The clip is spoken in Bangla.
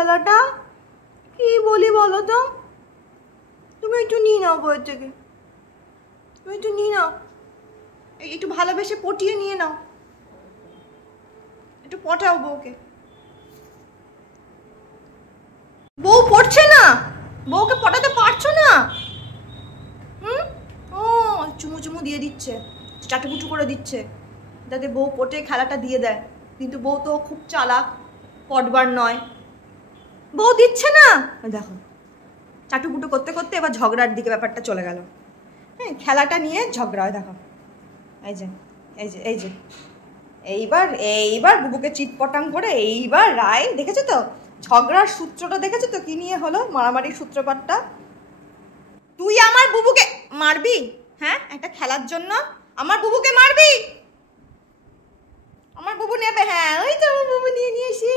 খেলাটা? কি বলি বলো তো? তুমি একটু নিয়ে নাও বইয়ের থেকে, তুমি একটু নিয়ে নাও, একটু ভালোবেসে পটিয়ে নিয়ে নাও, একটু পটাও বউকে। বউ পড়ছে না, বউকে পটাতে পারছো না? ও চুমু চুমু দিয়ে দিচ্ছে, চাটুকুটু করে দিচ্ছে যাতে বউ পটে খেলাটা দিয়ে দেয়। কিন্তু বউ তো খুব চালাক, পটবার নয়, বউ দিচ্ছে না। দেখো চাটুকুটু করতে করতে এবার ঝগড়ার দিকে ব্যাপারটা চলে গেল। হ্যাঁ, খেলাটা নিয়ে ঝগড়া হয়। দেখো এই যে এই যে এই যে এইবার এইবার বুবুকে চিটপটাং করে এইবার রায় দেখেছো তো, ঝগড়ার সূত্রটা দেখেছো তো কি নিয়ে হলো, মারামারির সূত্রপাতটা। তুই আমার বুবুকে মারবি? হ্যাঁ, একটা খেলার জন্য আমার বুবুকে মারবি? আমার বুবু নেবে? হ্যাঁ, ওই তো আমার বুবু নিয়ে নিয়ে এসে